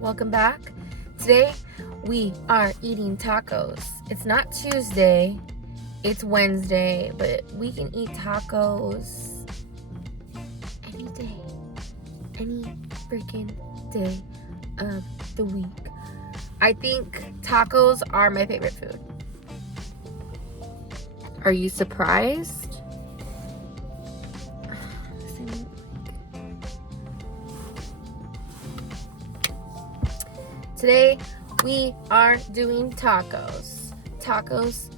welcome back. Today we are eating tacos. It's not Tuesday, it's Wednesday, but we can eat tacos any day, any freaking day of the week. I think tacos are my favorite food. Are you surprised? Today, we are doing tacos. Tacos.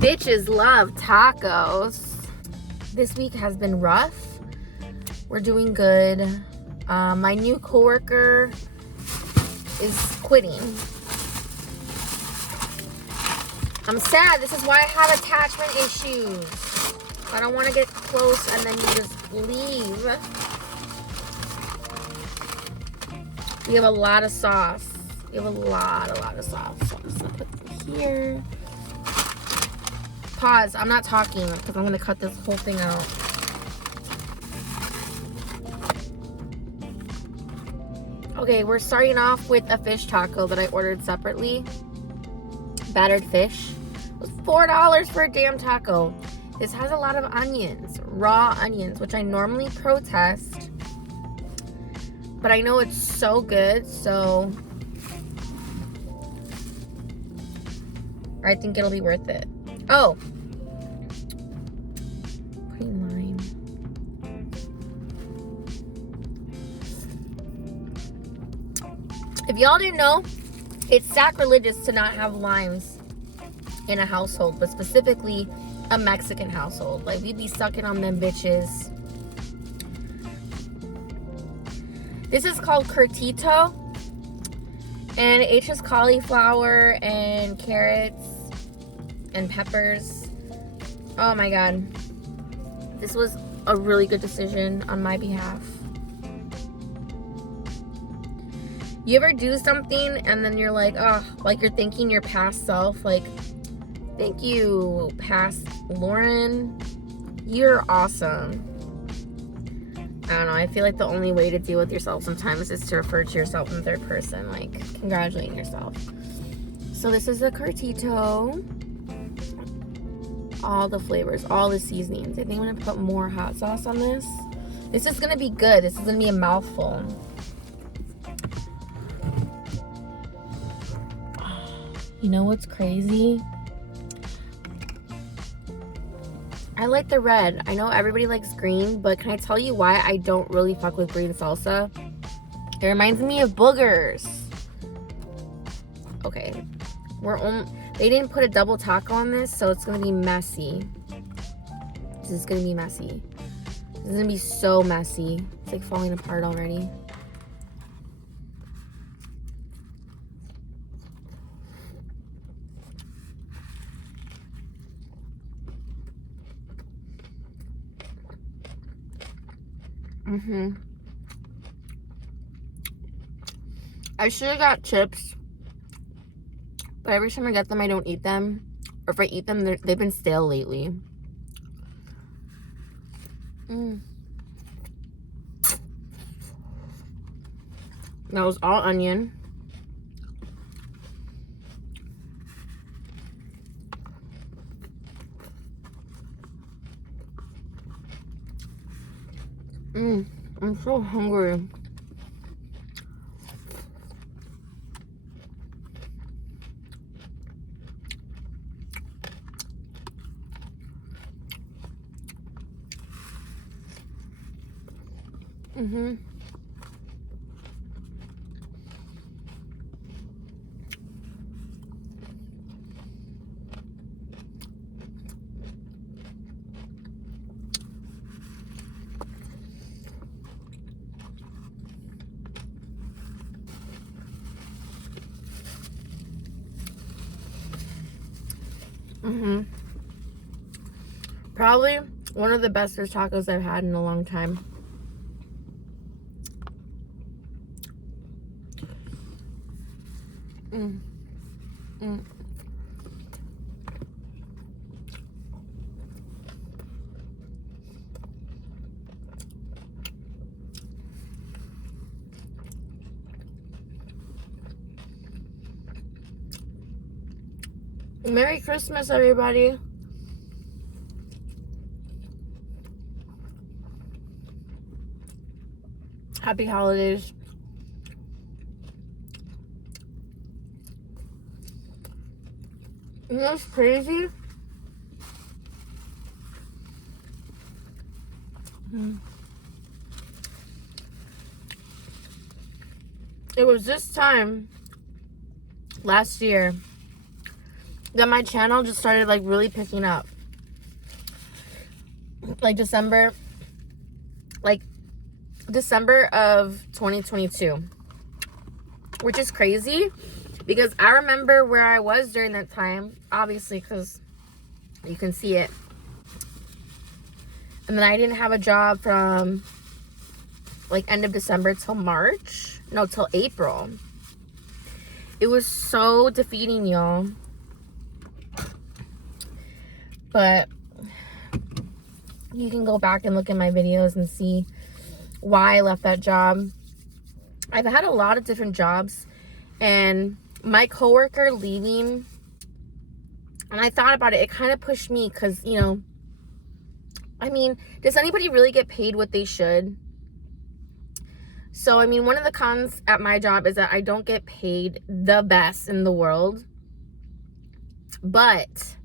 Bitches love tacos. This week has been rough. We're doing good. My new coworker is quitting. I'm sad. This is why I have attachment issues. I don't want to get close and then you just leave. We have a lot of sauce. We have a lot of sauce. So I'm just gonna put them here. Pause. I'm not talking because I'm gonna cut this whole thing out. Okay, we're starting off with a fish taco that I ordered separately. Battered fish. It was $4 for a damn taco. This has a lot of onions, raw onions, which I normally protest. But I know it's so good, so I think it'll be worth it. Oh, putting lime. If y'all didn't know, it's sacrilegious to not have limes in a household, but specifically a Mexican household. Like, we'd be sucking on them bitches. This is called curtito, and it's just cauliflower and carrots and peppers. Oh my god. This was a really good decision on my behalf. You ever do something and then you're like, oh, like you're thanking your past self, like, thank you, past Lauren. You're awesome. I don't know, I feel like the only way to deal with yourself sometimes is to refer to yourself in third person, like congratulating yourself. So this is the curtito. All the flavors, all the seasonings. I think I'm gonna put more hot sauce on this. This is gonna be good. This is gonna be a mouthful. You know what's crazy? I like the red. I know everybody likes green, but can I tell you why I don't really fuck with green salsa? It reminds me of boogers. Okay, they didn't put a double taco on this, so it's gonna be messy. This is gonna be messy. This is gonna be so messy. It's like falling apart already. I should have got chips, but every time I get them, I don't eat them. Or if I eat them, they've been stale lately. That was all onion. I'm so hungry. Probably one of the best fish tacos I've had in a long time. Merry Christmas, everybody. Happy holidays. You know what's crazy? It was this time last year that my channel just started like really picking up. Like December of 2022, which is crazy because I remember where I was during that time, obviously, because you can see it. And then I didn't have a job from like end of December till March. No, till April. It was so defeating, y'all. But you can go back and look at my videos and see why I left that job. I've had a lot of different jobs, and my coworker leaving, and I thought about it, it kind of pushed me because, you know, I mean, does anybody really get paid what they should? So, I mean, one of the cons at my job is that I don't get paid the best in the world. But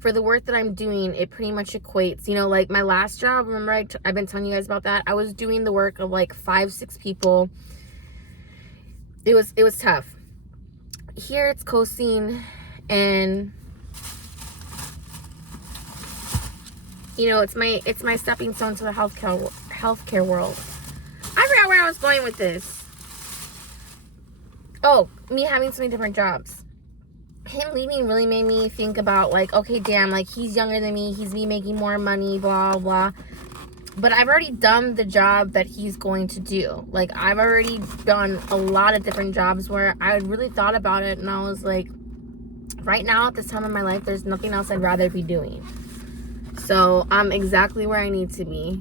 for the work that I'm doing, it pretty much equates. You know, like my last job, remember I've been telling you guys about that? I was doing the work of like 5-6 people. It was tough. Here it's coasting, and you know, it's my stepping stone to the healthcare world. I forgot where I was going with this. Oh, me having so many different jobs. Him leaving really made me think about, like, okay, damn, like, he's younger than me, he's me making more money, blah, blah. But I've already done the job that he's going to do. Like, I've already done a lot of different jobs where I really thought about it, and I was like, right now, at this time in my life, there's nothing else I'd rather be doing. So, I'm exactly where I need to be.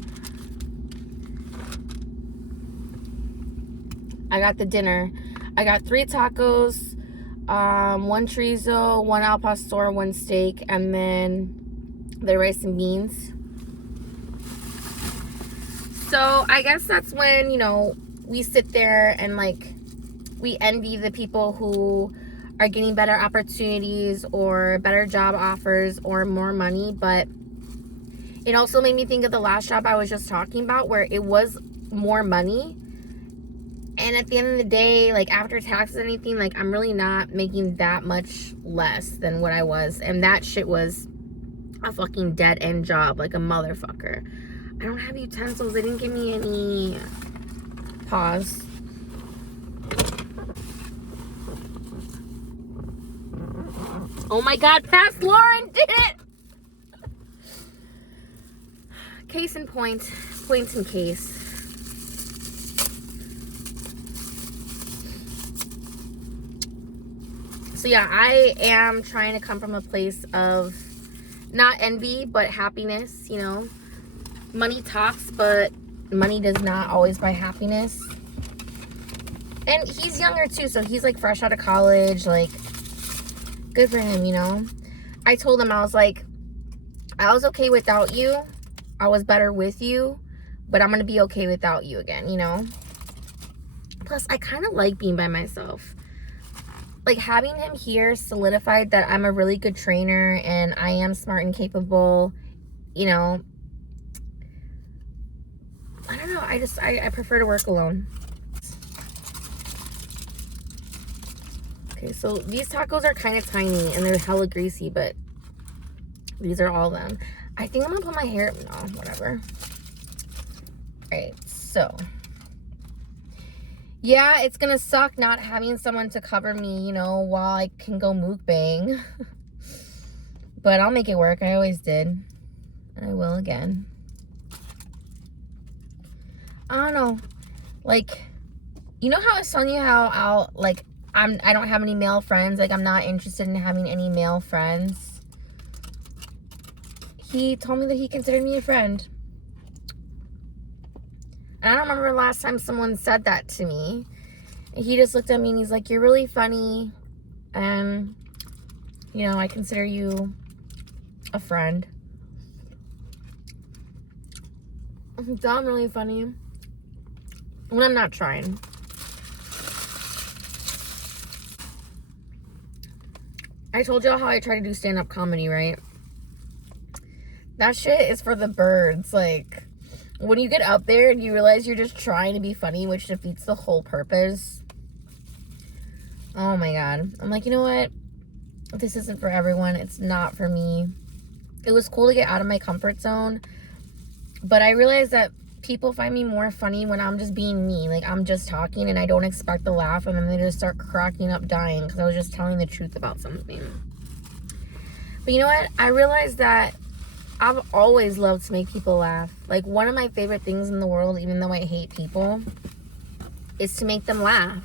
I got the dinner. I got 3 tacos, 1 chorizo, 1 al pastor, 1 steak, and then the rice and beans. So I guess that's when, you know, we sit there and like we envy the people who are getting better opportunities or better job offers or more money. But it also made me think of the last job I was just talking about, where it was more money. And at the end of the day, like, after taxes and anything, like, I'm really not making that much less than what I was. And that shit was a fucking dead-end job, like a motherfucker. I don't have utensils. They didn't give me any. Pause. Oh my God, Past Lauren did it! Case in point. Point in case. So yeah, I am trying to come from a place of not envy, but happiness, you know. Money talks, but money does not always buy happiness. And he's younger too, so he's like fresh out of college, like, good for him, you know. I told him, I was like, I was okay without you. I was better with you, but I'm gonna be okay without you again, you know. Plus, I kind of like being by myself. Like, having him here solidified that I'm a really good trainer and I am smart and capable, you know. I don't know, I prefer to work alone. Okay, so these tacos are kind of tiny and they're hella greasy, but these are all them. I think I'm gonna put my hair, no, whatever. Alright, so yeah, it's gonna suck not having someone to cover me, you know, while I can go mukbang. But I'll make it work. I always did. And I will again. I don't know. Like, you know how I was telling you how I don't have any male friends. Like, I'm not interested in having any male friends. He told me that he considered me a friend. And I don't remember the last time someone said that to me. He just looked at me and he's like, you're really funny. And You know, I consider you a friend. So I'm really funny when I'm not trying. I told y'all how I try to do stand-up comedy, right? That shit is for the birds. Like, when you get up there and you realize you're just trying to be funny, which defeats the whole purpose. Oh my God. I'm like, you know what? This isn't for everyone. It's not for me. It was cool to get out of my comfort zone, but I realized that people find me more funny when I'm just being me. Like, I'm just talking and I don't expect a laugh, and then they just start cracking up dying because I was just telling the truth about something. But you know what? I realized that I've always loved to make people laugh. Like, one of my favorite things in the world, even though I hate people, is to make them laugh.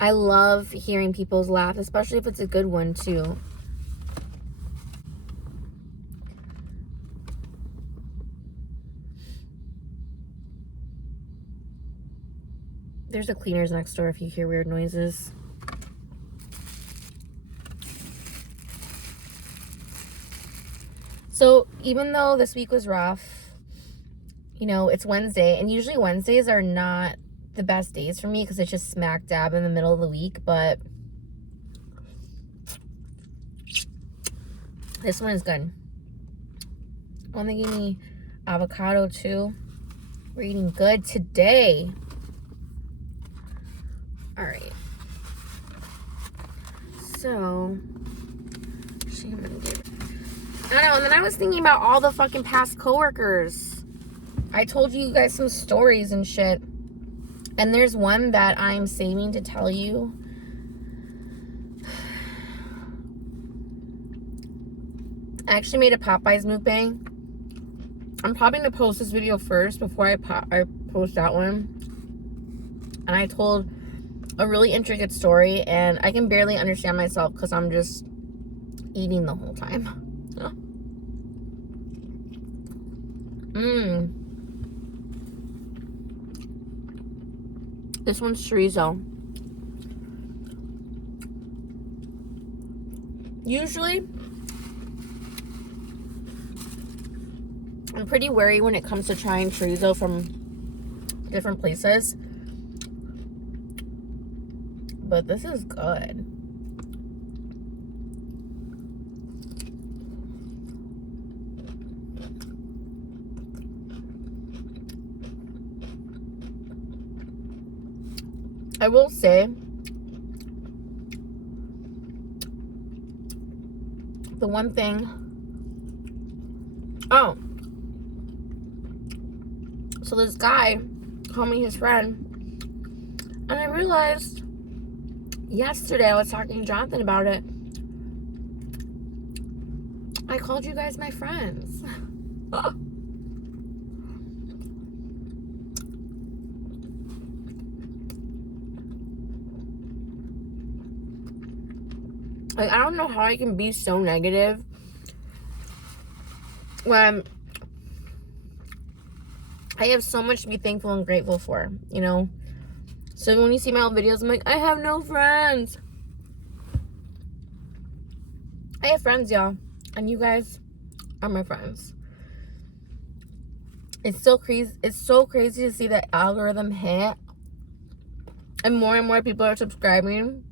I love hearing people's laugh, especially if it's a good one too. There's a cleaners next door if you hear weird noises. So even though this week was rough, you know, it's Wednesday, and usually Wednesdays are not the best days for me because it's just smack dab in the middle of the week, but this one is good. One they gave me avocado too. We're eating good today. All right. So, I don't know. And then I was thinking about all the fucking past coworkers. I told you guys some stories and shit. And there's one that I'm saving to tell you. I actually made a Popeyes mukbang. I'm probably going to post this video first before I post that one. And I told a really intricate story, and I can barely understand myself because I'm just eating the whole time. This one's chorizo. Usually, I'm pretty wary when it comes to trying chorizo from different places. But this is good. I will say, the one thing, so this guy called me his friend, and I realized yesterday I was talking to Jonathan about it. I called you guys my friends. Like, I don't know how I can be so negative when I have so much to be thankful and grateful for, you know? So when you see my old videos, I'm like, I have no friends. I have friends, y'all. And you guys are my friends. It's so crazy. It's so crazy to see the algorithm hit. And more people are subscribing.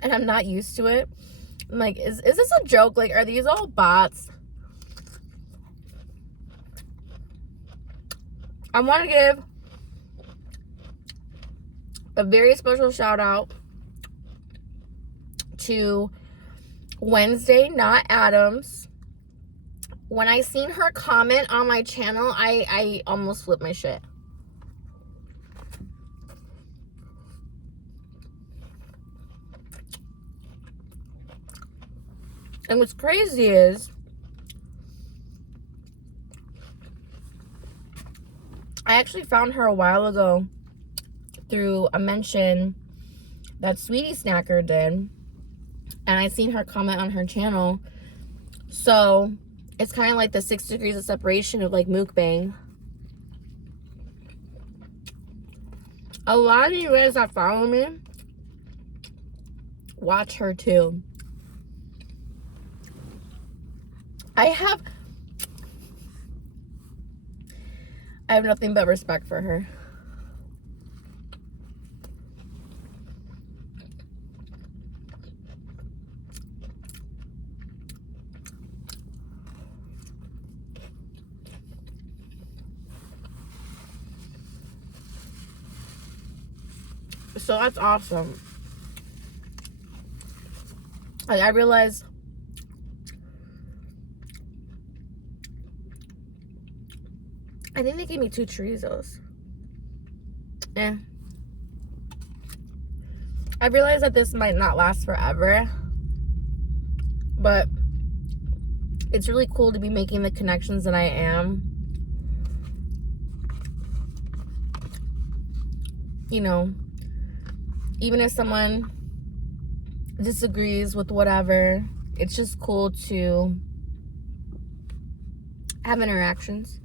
And I'm not used to it. I'm like, is this a joke? Like, are these all bots? I want to give a very special shout out to Wednesday, not Adams. When I seen her comment on my channel, I almost flipped my shit. And what's crazy is I actually found her a while ago through a mention that Sweetie Snacker did. And I seen her comment on her channel. So it's kind of like the 6 degrees of separation of like MUKBANG. A lot of you guys that follow me watch her too. I have nothing but respect for her. So that's awesome. Like, I realized I think they gave me 2 chorizos. I realized that this might not last forever, but it's really cool to be making the connections that I am. You know, even if someone disagrees with whatever, it's just cool to have interactions.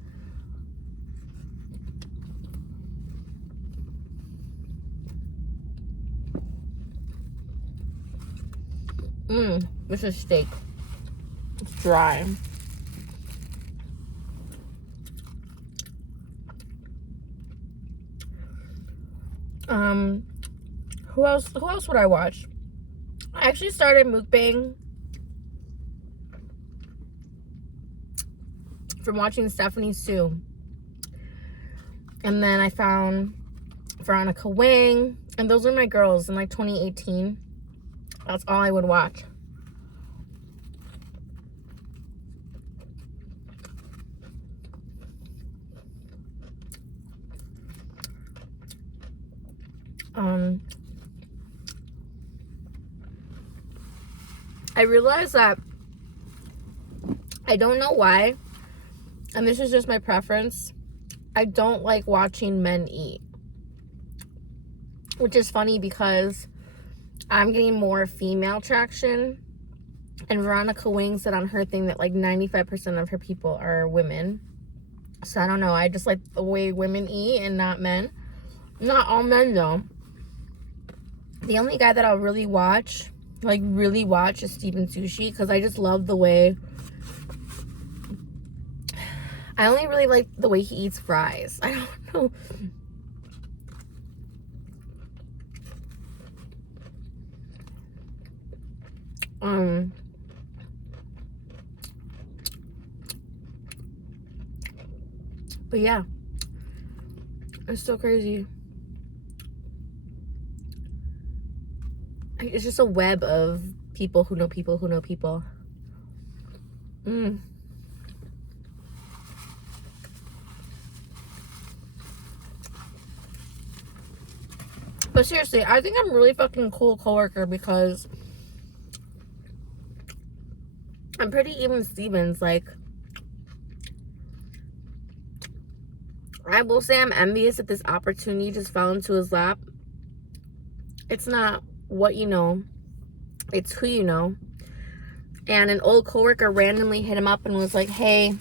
This is steak. It's dry. Who else would I watch? I actually started MUKBANG from watching Stephanie Sue. And then I found Veronica Wang, and those were my girls in like 2018. That's all I would watch. I realized that I don't know why, and this is just my preference, I don't like watching men eat. Which is funny because I'm getting more female traction, and Veronica Wang said on her thing that like 95% of her people are women. So I don't know, I just like the way women eat and not men. Not all men though. The only guy that I'll really watch is Steven Sushi, because I just love the way, I only really like the way he eats fries. I don't know. But yeah, it's so crazy. It's just a web of people who know people who know people. But seriously, I think I'm a really fucking cool coworker because I'm pretty even Stevens. Like, I will say I'm envious that this opportunity just fell into his lap. It's not what you know, it's who you know. And an old coworker randomly hit him up and was like, hey,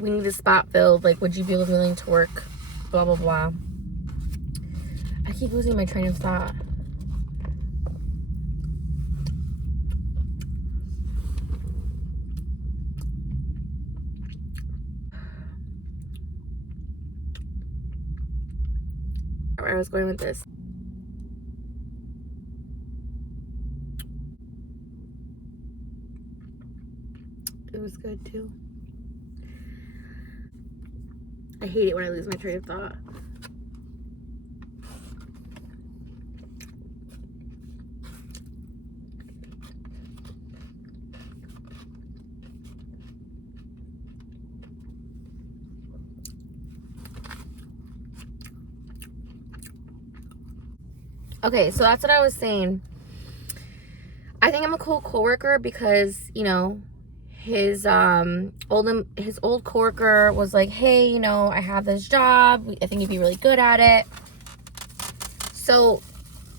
we need a spot filled, like, would you be willing to work, blah blah blah. I keep losing my train of thought. Where I was going with this. It was good too. I hate it when I lose my train of thought. Okay, so that's what I was saying. I think I'm a cool coworker because, you know, his old coworker was like, hey, you know, I have this job, I think you'd be really good at it. So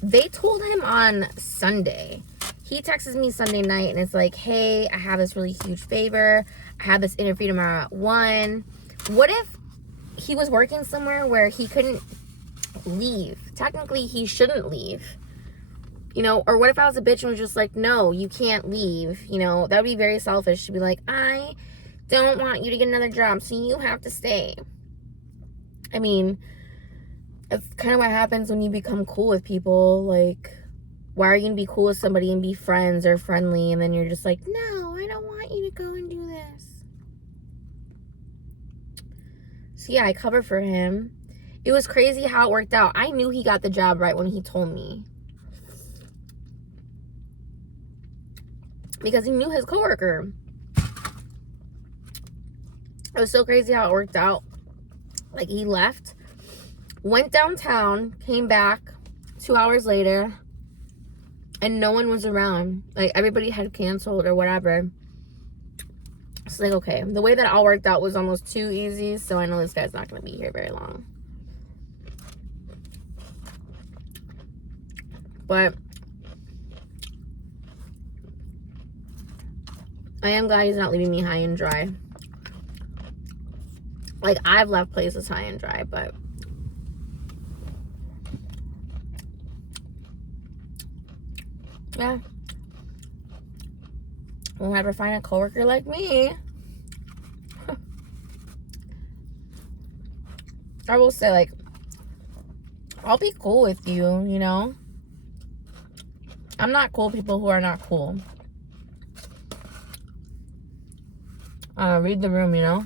they told him on Sunday. He texts me Sunday night and it's like, hey, I have this really huge favor, I have this interview tomorrow at 1. What if he was working somewhere where he couldn't leave? Technically he shouldn't leave, You know, or what if I was a bitch and was just like, no, you can't leave? You know, that would be very selfish to be like, I don't want you to get another job, so you have to stay. I mean, it's kind of what happens when you become cool with people. Like, why are you going to be cool with somebody and be friends or friendly, and then you're just like, no, I don't want you to go and do this. So yeah, I covered for him. It was crazy how it worked out. I knew he got the job right when he told me, because he knew his coworker. It was so crazy how it worked out. Like, he left, went downtown, came back 2 hours later, and no one was around. Like, everybody had canceled or whatever. It's like, okay, the way that all worked out was almost too easy, so I know this guy's not going to be here very long. But I am glad he's not leaving me high and dry. Like, I've left places high and dry, but yeah. We'll never find a coworker like me. I will say, like, I'll be cool with you, you know? I'm not cool with people who are not cool. Read the room, you know?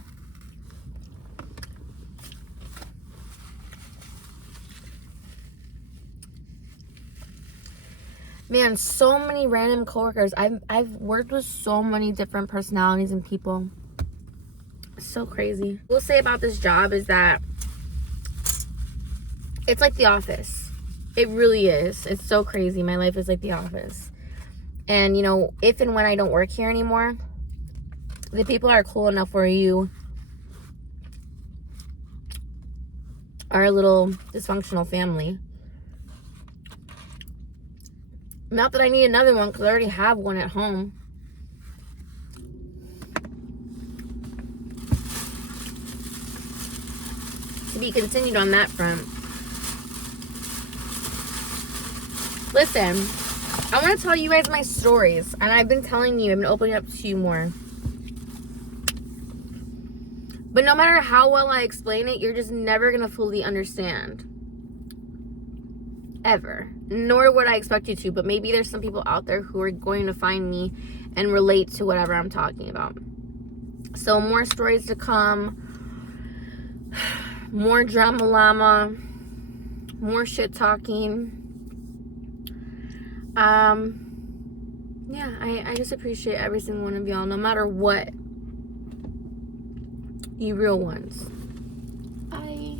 Man, so many random coworkers. I've worked with so many different personalities and people. It's so crazy. What we'll say about this job is that it's like The Office. It really is. It's so crazy. My life is like The Office. And, you know, if and when I don't work here anymore, the people are cool enough where you are a little dysfunctional family. Not that I need another one, because I already have one at home. To be continued on that front. Listen, I want to tell you guys my stories. And I've been telling you, I've been opening up to you more. But no matter how well I explain it, you're just never going to fully understand. Ever. Nor would I expect you to, but maybe there's some people out there who are going to find me and relate to whatever I'm talking about. So more stories to come, more drama llama, more shit talking. Yeah, I just appreciate every single one of y'all, no matter what. You real ones. Bye.